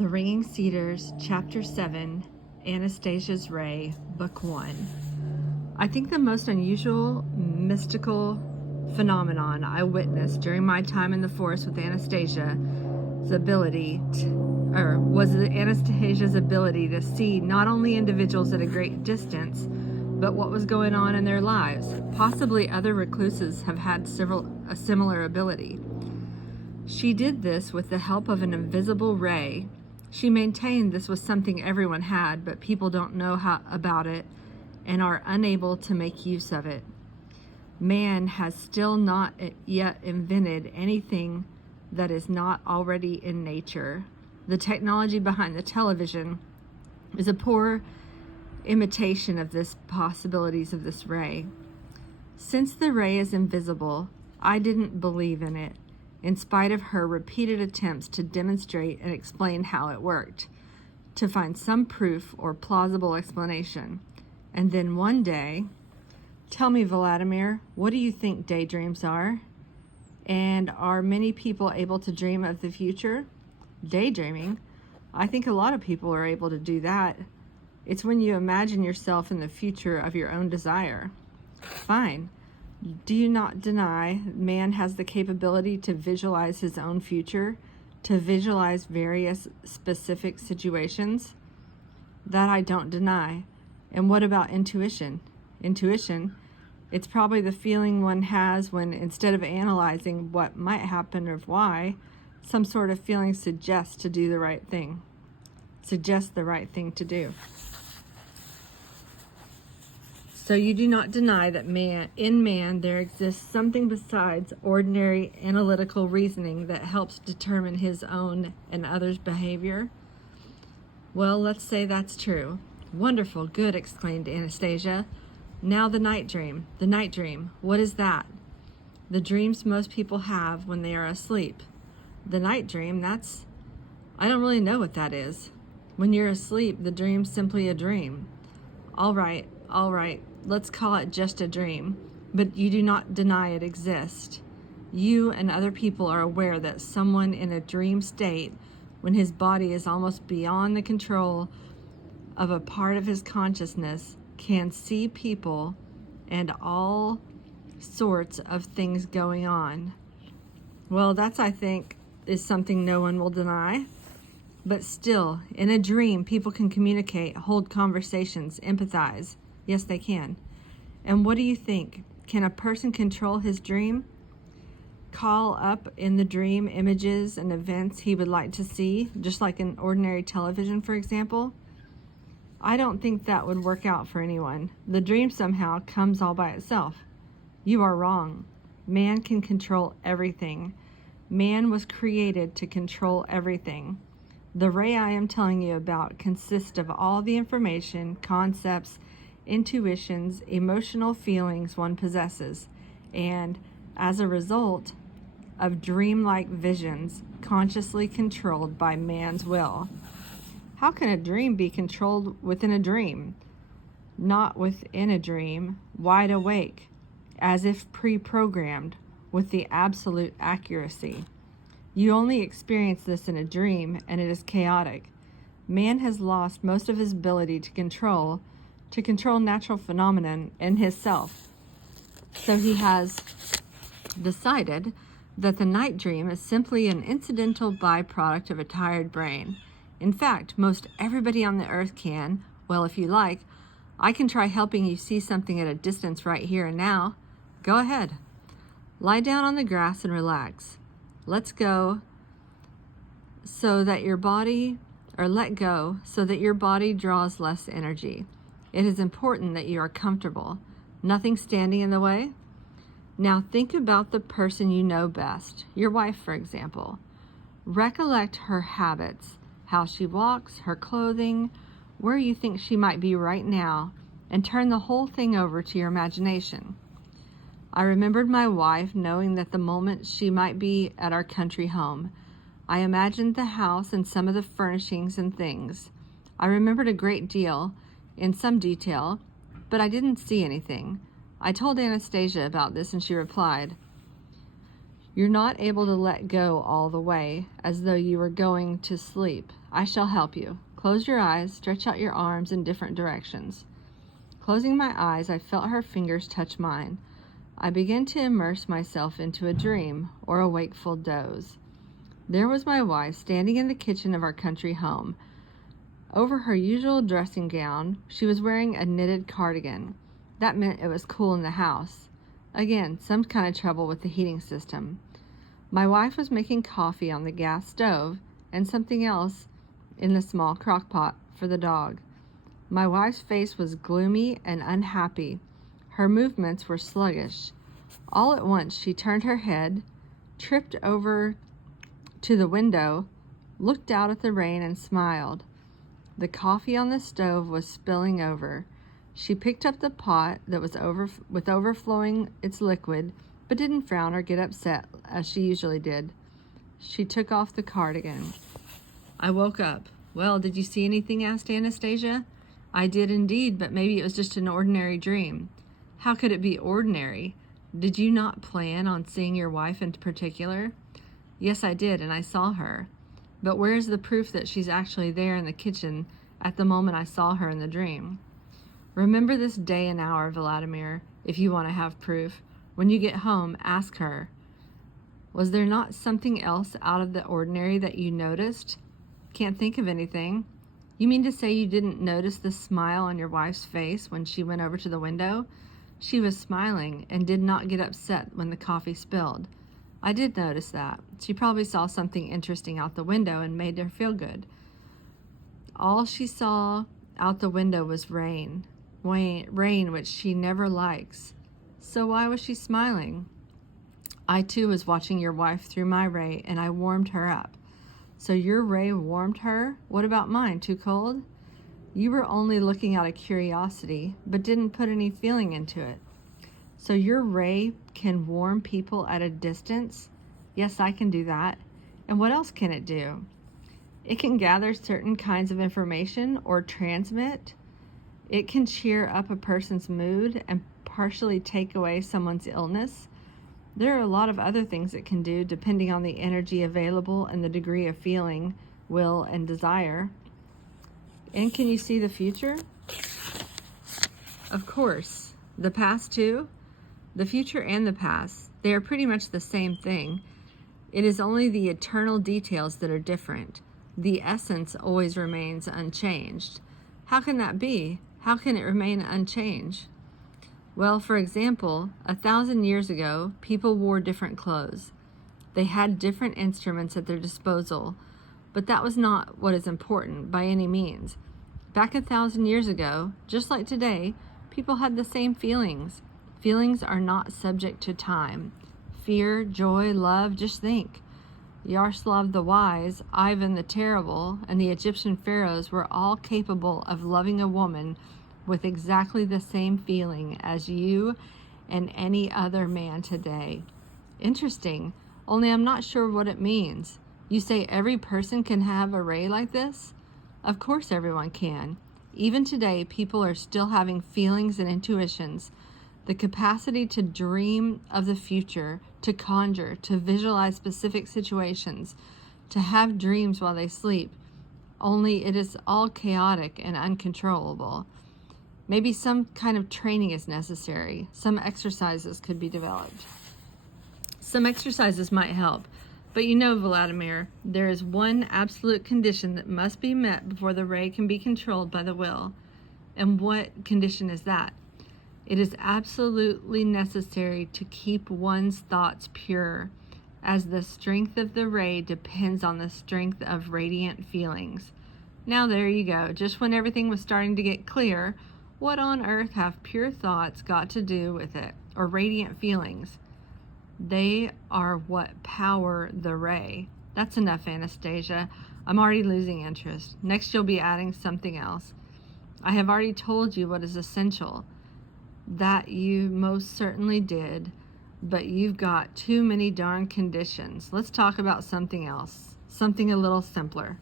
The Ringing Cedars, Chapter 7, Anastasia's Ray, Book 1. I think the most unusual mystical phenomenon I witnessed during my time in the forest with Anastasia was Anastasia's ability to see not only individuals at a great distance, but what was going on in their lives. Possibly other recluses have had a similar ability. She did this with the help of an invisible ray. She maintained this was something everyone had, but people don't know about it and are unable to make use of it. Man has still not yet invented anything that is not already in nature. The technology behind the television is a poor imitation of the possibilities of this ray. Since the ray is invisible, I didn't believe in it, in spite of her repeated attempts to demonstrate and explain how it worked, to find some proof or plausible explanation. And then one day, tell me, Vladimir, what do you think daydreams are? And are many people able to dream of the future? Daydreaming? I think a lot of people are able to do that. It's when you imagine yourself in the future of your own desire. Fine. Do you not deny man has the capability to visualize his own future, to visualize various specific situations? That I don't deny. And what about intuition? Intuition, it's probably the feeling one has when, instead of analyzing what might happen or why, some sort of feeling suggests the right thing to do. So you do not deny that in man there exists something besides ordinary analytical reasoning that helps determine his own and others' behavior? Well, let's say that's true. Wonderful, good, exclaimed Anastasia. Now the night dream. The night dream, what is that? The dreams most people have when they are asleep. The night dream, I don't really know what that is. When you're asleep, the dream's simply a dream. All right. Let's call it just a dream, but you do not deny it exists. You and other people are aware that someone in a dream state, when his body is almost beyond the control of a part of his consciousness, can see people and all sorts of things going on. Well, I think, is something no one will deny. But still, in a dream, people can communicate, hold conversations, empathize. Yes, they can. And what do you think? Can a person control his dream? Call up in the dream images and events he would like to see, just like in ordinary television, for example? I don't think that would work out for anyone. The dream somehow comes all by itself. You are wrong. Man can control everything. Man was created to control everything. The ray I am telling you about consists of all the information, concepts, intuitions, emotional feelings one possesses, and, as a result, of dreamlike visions consciously controlled by man's will. How can a dream be controlled within a dream? Not within a dream, wide awake, as if pre-programmed, with the absolute accuracy. You only experience this in a dream, and it is chaotic. Man has lost most of his ability to control natural phenomenon in his self. So he has decided that the night dream is simply an incidental byproduct of a tired brain. In fact, most everybody on the earth can. Well, if you like, I can try helping you see something at a distance right here and now. Go ahead. Lie down on the grass and relax. Let go so that your body draws less energy. It is important that you are comfortable. Nothing standing in the way. Now think about the person you know best, your wife, for example. Recollect her habits, how she walks, her clothing, where you think she might be right now, and turn the whole thing over to your imagination. I remembered my wife, knowing that the moment she might be at our country home. I imagined the house and some of the furnishings and things. I remembered a great deal, in some detail, but I didn't see anything. I told Anastasia about this, and she replied, You're not able to let go all the way, as though you were going to sleep. I shall help you. Close your eyes, stretch out your arms in different directions. Closing my eyes, I felt her fingers touch mine. I began to immerse myself into a dream or a wakeful doze. There was my wife standing in the kitchen of our country home. Over her usual dressing gown, she was wearing a knitted cardigan. That meant it was cool in the house. Again, some kind of trouble with the heating system. My wife was making coffee on the gas stove and something else in the small crock pot for the dog. My wife's face was gloomy and unhappy. Her movements were sluggish. All at once, she turned her head, tripped over to the window, looked out at the rain, and smiled. The coffee on the stove was spilling over. She picked up the pot that was overflowing its liquid, but didn't frown or get upset as she usually did. She took off the cardigan. I woke up. Well, did you see anything? Asked Anastasia. I did indeed, but maybe it was just an ordinary dream. How could it be ordinary? Did you not plan on seeing your wife in particular? Yes, I did, and I saw her. But where's the proof that she's actually there in the kitchen at the moment I saw her in the dream? Remember this day and hour, Vladimir, if you want to have proof. When you get home, ask her. Was there not something else out of the ordinary that you noticed? Can't think of anything. You mean to say you didn't notice the smile on your wife's face when she went over to the window? She was smiling and did not get upset when the coffee spilled. I did notice that. She probably saw something interesting out the window and made her feel good. All she saw out the window was rain, which she never likes. So why was she smiling? I too was watching your wife through my ray, and I warmed her up. So your ray warmed her? What about mine? Too cold? You were only looking out of curiosity, but didn't put any feeling into it. So your ray can warm people at a distance? Yes, I can do that. And what else can it do? It can gather certain kinds of information or transmit. It can cheer up a person's mood and partially take away someone's illness. There are a lot of other things it can do depending on the energy available and the degree of feeling, will, and desire. And can you see the future? Of course. The past too? The future and the past, they are pretty much the same thing. It is only the eternal details that are different. The essence always remains unchanged. How can that be? How can it remain unchanged? Well, for example, 1,000 years ago, people wore different clothes. They had different instruments at their disposal, but that was not what is important by any means. Back 1,000 years ago, just like today, people had the same feelings. Feelings are not subject to time. Fear, joy, love, just think. Yaroslav the Wise, Ivan the Terrible, and the Egyptian pharaohs were all capable of loving a woman with exactly the same feeling as you and any other man today. Interesting, only I'm not sure what it means. You say every person can have a ray like this? Of course everyone can. Even today, people are still having feelings and intuitions. The capacity to dream of the future, to conjure, to visualize specific situations, to have dreams while they sleep. Only it is all chaotic and uncontrollable. Maybe some kind of training is necessary. Some exercises could be developed. Some exercises might help. But you know, Vladimir, there is one absolute condition that must be met before the ray can be controlled by the will. And what condition is that? It is absolutely necessary to keep one's thoughts pure, as the strength of the ray depends on the strength of radiant feelings. Now there you go. Just when everything was starting to get clear, what on earth have pure thoughts got to do with it, or radiant feelings? They are what power the ray. That's enough, Anastasia. I'm already losing interest. Next you'll be adding something else. I have already told you what is essential. That you most certainly did, but you've got too many darn conditions. Let's talk about something else, something a little simpler.